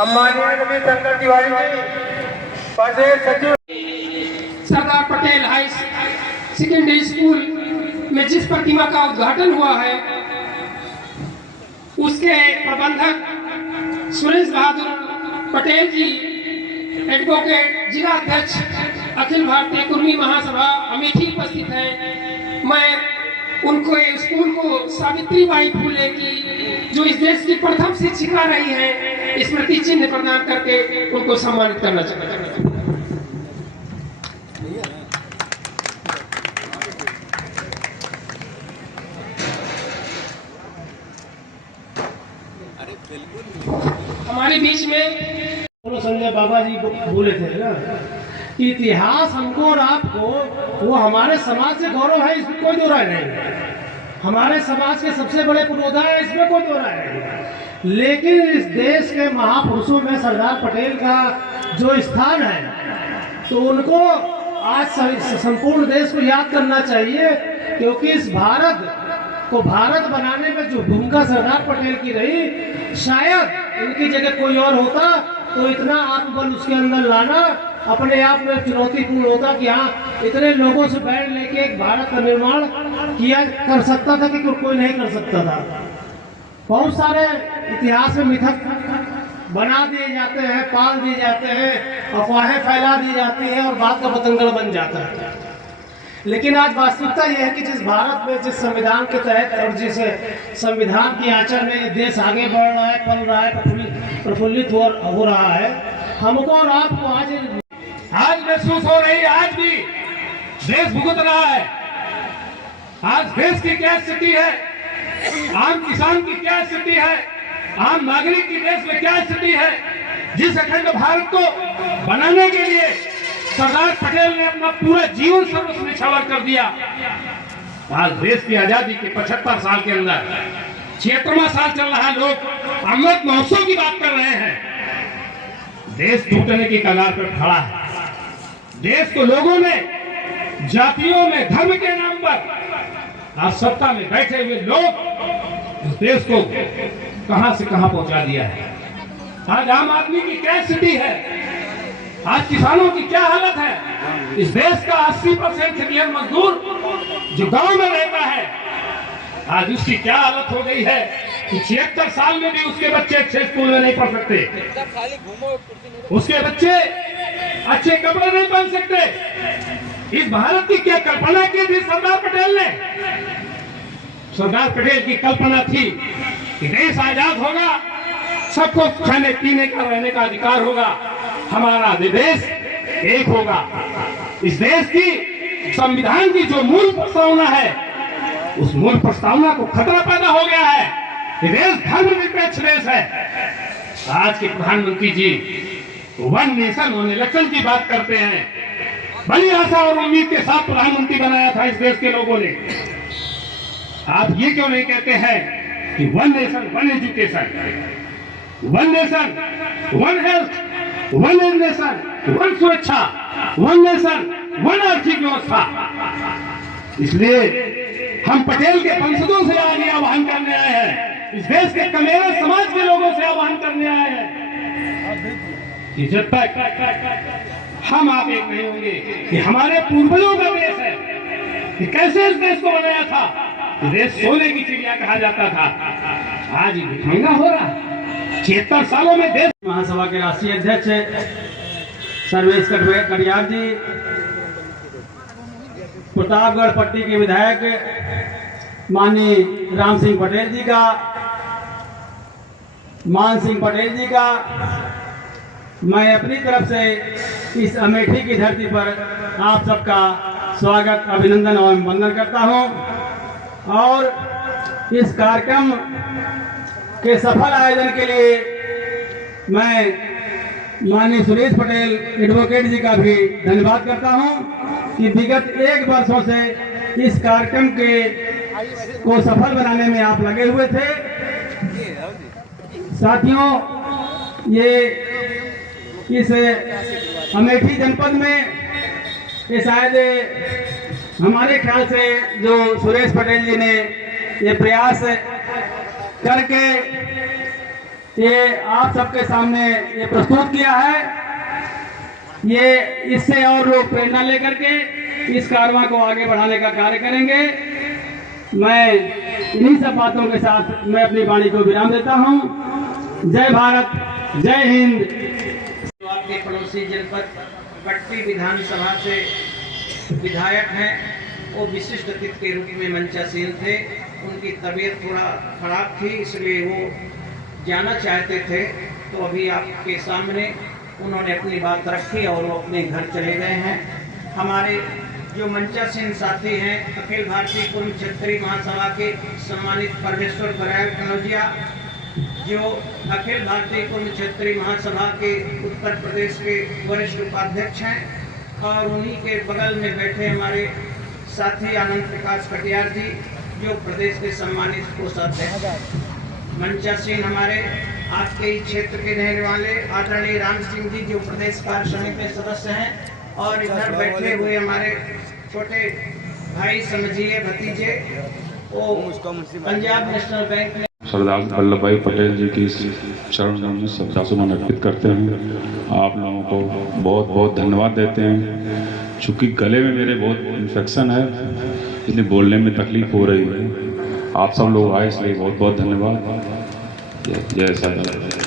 माननीय रमेश शंकर तिवारी जी, प्रदेश सचिव। Sardar Patel high secondary school में जिस प्रतिमा का उद्घाटन हुआ है, उसके प्रबंधक सुरेश बहादुर पटेल जी, एडवोकेट जिला अध्यक्ष अखिल भारतीय कुर्मी महासभा अमेठी उपस्थित हैं। मैं उनको स्कूल को सावित्रीबाई फुले की जो इस देश की प्रथम शिक्षिका रही है, स्मृति चिन्ह प्रदान करके उनको सम्मानित करना चाहता हूं। हमारे बीच में संजय बाबा जी बोले थे ना, इतिहास हमको और आपको, वो हमारे समाज से गौरव है, इसमें कोई दो राय नहीं। हमारे समाज के सबसे बड़े पुरोधा है, इसमें कोई दो राय नहीं। लेकिन इस देश के महापुरुषों में सरदार पटेल का जो स्थान है, तो उनको आज संपूर्ण देश को याद करना चाहिए, क्योंकि इस भारत को भारत बनाने में जो भूमिका सरदार पटेल की रही, शायद इनकी जगह कोई और होता तो इतना आत्मबल उसके अंदर लाना अपने आप में चुनौतीपूर्ण होता कि हाँ, इतने लोगों से बैठ लेके एक भारत का निर्माण किया कर सकता था कि कोई नहीं कर सकता था। बहुत सारे इतिहास में मिथक बना दिए जाते हैं, पाल दिए जाते हैं, अफवाहें फैला दी जाती हैं और बात का बतंगड़ बन जाता है। लेकिन आज वास्तविकता यह है कि जिस भारत में, जिस संविधान के तहत और जिस संविधान की आंचल में देश आगे बढ़ रहा है, पल रहा है, प्रफुल्लित हो रहा है, हमको और आपको आज महसूस हो रही है। आज भी देश भुगत रहा है। आज देश की क्या स्थिति है, आम किसान की क्या स्थिति है, आम नागरिक की देश में क्या स्थिति है, जिस अखंड भारत को बनाने के लिए सरदार पटेल ने अपना पूरा जीवन सर्वस्व न्यौछावर कर दिया। आज देश की आजादी के 75 साल के अंदर 76वां साल चल रहा है, लोग अमृत महोत्सव की बात कर रहे हैं। देश टूटने की कगार पर खड़ा है। देश को लोगों ने जातियों में, धर्म के नाम पर आज सत्ता में बैठे हुए लोग इस देश को कहां से कहां पहुंचा दिया है। आज आम आदमी की क्या स्थिति है, आज किसानों की क्या हालत है। इस देश का 80% खेतिहर मजदूर जो गांव में रहता है, आज उसकी क्या हालत हो गई है कि 76 साल में भी उसके बच्चे अच्छे स्कूल में नहीं पढ़ सकते, उसके बच्चे अच्छे कपड़े नहीं पहन सकते। इस भारत की क्या कल्पना की थी सरदार पटेल ने? सरदार पटेल की कल्पना थी कि देश आजाद होगा, सबको खाने पीने का, रहने का अधिकार होगा, हमारा देश एक होगा। इस देश की संविधान की जो मूल प्रस्तावना है, उस मूल प्रस्तावना को खतरा पैदा हो गया है। ये देश धर्मनिरपेक्ष देश है। आज के प्रधानमंत्री जी वन नेशन वन इलेक्शन की बात करते हैं। बड़ी आशा और उम्मीद के साथ प्रधानमंत्री बनाया था इस देश के लोगों ने। आप ये क्यों नहीं कहते हैं कि one nation one education, one nation one health, one education one सुरक्षा, वन नेशन वन आर्थिक व्यवस्था। इसलिए हम पटेल के वंशजों से आज ये आह्वान करने आए हैं, इस देश के कमेरे समाज के लोगों से आह्वान करने आए हैं कि जब तक हम आप एक नहीं होंगे, कि हमारे पूर्वजों का देश है, कि कैसे इस देश को बनाया था, देश सोने की चिड़िया कहा जाता था, आज ये भिखमंगा हो रहा है। 76 सालों में देश। महासभा के राष्ट्रीय अध्यक्ष सर्वेश कटियार जी, प्रतापगढ़ पट्टी के विधायक माननीय राम सिंह पटेल जी का, मान सिंह पटेल जी का, मैं अपनी तरफ से इस अमेठी की धरती पर आप सबका स्वागत, अभिनंदन और वंदन करता हूं। और इस कार्यक्रम के सफल आयोजन के लिए मैं माननीय सुरेश पटेल एडवोकेट जी का भी धन्यवाद करता हूं कि विगत 1 वर्षों से इस कार्यक्रम को सफल बनाने में आप लगे हुए थे। साथियों, ये इस अमेठी जनपद में ये शायद हमारे ख्याल से जो सुरेश पटेल जी ने ये प्रयास करके ये आप सबके सामने ये प्रस्तुत किया है, ये इससे और लोग प्रेरणा लेकर के इस कारवां को आगे बढ़ाने का कार्य करेंगे। मैं इन्हीं सब बातों के साथ मैं अपनी वाणी को विराम देता हूँ। जय भारत, जय हिंद। आपके पड़ोसी जनपद पट्टी विधानसभा से विधायक हैं, वो विशिष्ट अतिथि के रूप में मंचासीन थे। उनकी तबीयत थोड़ा खराब थी, इसलिए वो जाना चाहते थे, तो अभी आपके सामने उन्होंने अपनी बात रखी और वो अपने घर चले गए हैं। हमारे जो मंचासीन साथी हैं, अखिल भारतीय कुर्म क्षत्रिय महासभा के सम्मानित परमेश्वर बरायल कनौजिया, जो अखिल भारतीय कुर्म क्षत्रिय महासभा के उत्तर प्रदेश के वरिष्ठ उपाध्यक्ष हैं, और उन्हीं के बगल में बैठे हमारे साथी आनंद प्रकाश कटियार जी, जो प्रदेश के सम्मानित कोषाध्यक्ष। मंचासीन हमारे आपके ही क्षेत्र के रहने वाले आदरणीय राम सिंह जी, जो प्रदेश कार्य समिति के सदस्य हैं, और इधर बैठे हुए हमारे छोटे भाई समझिए भतीजे, वो पंजाब नेशनल बैंक में सरदार वल्लभ भाई पटेल जी की चरणों में श्रद्धासुमन अर्पित करते हैं। आप लोगों को बहुत बहुत धन्यवाद देते हैं। चूँकि गले में मेरे बहुत इन्फेक्शन है, इसलिए बोलने में तकलीफ हो रही है। आप सब लोग आए, इसलिए बहुत बहुत धन्यवाद। जय साईं।